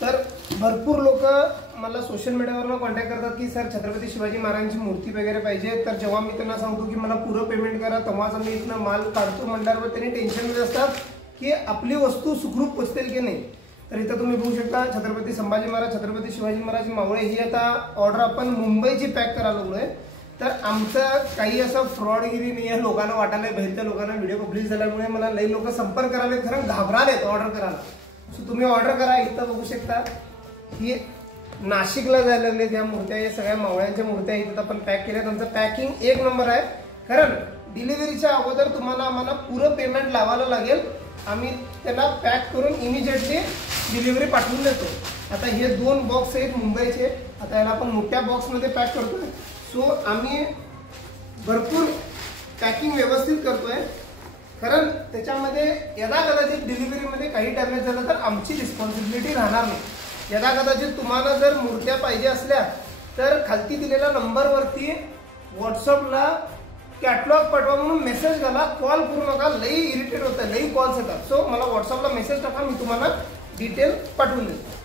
तर भरपूर लोक मला सोशल मीडियावरून कॉन्टॅक्ट करतात की सर छत्रपती शिवाजी महाराजांची मूर्ती वगैरे पाहिजे। तर जेव्हा मी त्यांना सांगतो की मला पुरं पेमेंट करा तेव्हाच आम्ही इथनं माल काढतो म्हटल्यावर त्यांनी टेन्शनमध्ये असतात की आपली वस्तू सुखरूप पोचतील की नाही। तर इथं तुम्ही बघू शकता छत्रपती संभाजी महाराज, छत्रपती शिवाजी महाराज मावळे ही आता ऑर्डर आपण मुंबईची पॅक करायला लागलोय। तर आमचं काही असं फ्रॉडगिरी नाही आहे, लोकांना वाटायला बाहेरच्या लोकांना व्हिडिओ पब्लिश झाल्यामुळे मला लई लोक संपर्क करायला खरं घाबरालेत ऑर्डर करायला। सो तुम्ही ऑर्डर करा। इथं बघू शकता ही नाशिकला जायला लागले त्या मूर्त्या, या सगळ्या मावळ्यांच्या मूर्त्या इथं आपण पॅक केल्या। त्यांचं पॅकिंग एक नंबर आहे, कारण डिलिव्हरीच्या अगोदर तुम्हाला आम्हाला पुरं पेमेंट लावायला लागेल। आम्ही त्याला पॅक करून इमिजिएटली डिलिव्हरी पाठवून देतो। आता हे 2 बॉक्स आहेत मुंबईचे, आता याला आपण मोठ्या बॉक्समध्ये पॅक करतोय। सो आम्ही भरपूर पॅकिंग व्यवस्थित करतोय, कारण त्याच्यामध्ये यदा कदाचित डिलिव्हरीमध्ये काही डॅमेज झालं तर आमची रिस्पॉन्सिबिलिटी राहणार नाही। यदा कदाचित तुम्हाला जर मूर्त्या पाहिजे असल्या तर खालती दिलेल्या नंबरवरती व्हॉट्सअपला कॅटलॉग पाठवा म्हणून मेसेज घाला, कॉल करू नका। लई इरिटेट होतं, लई कॉल्स येतात। सो मला व्हॉट्सअपला मेसेज टाका, मी तुम्हाला डिटेल पाठवून देतो।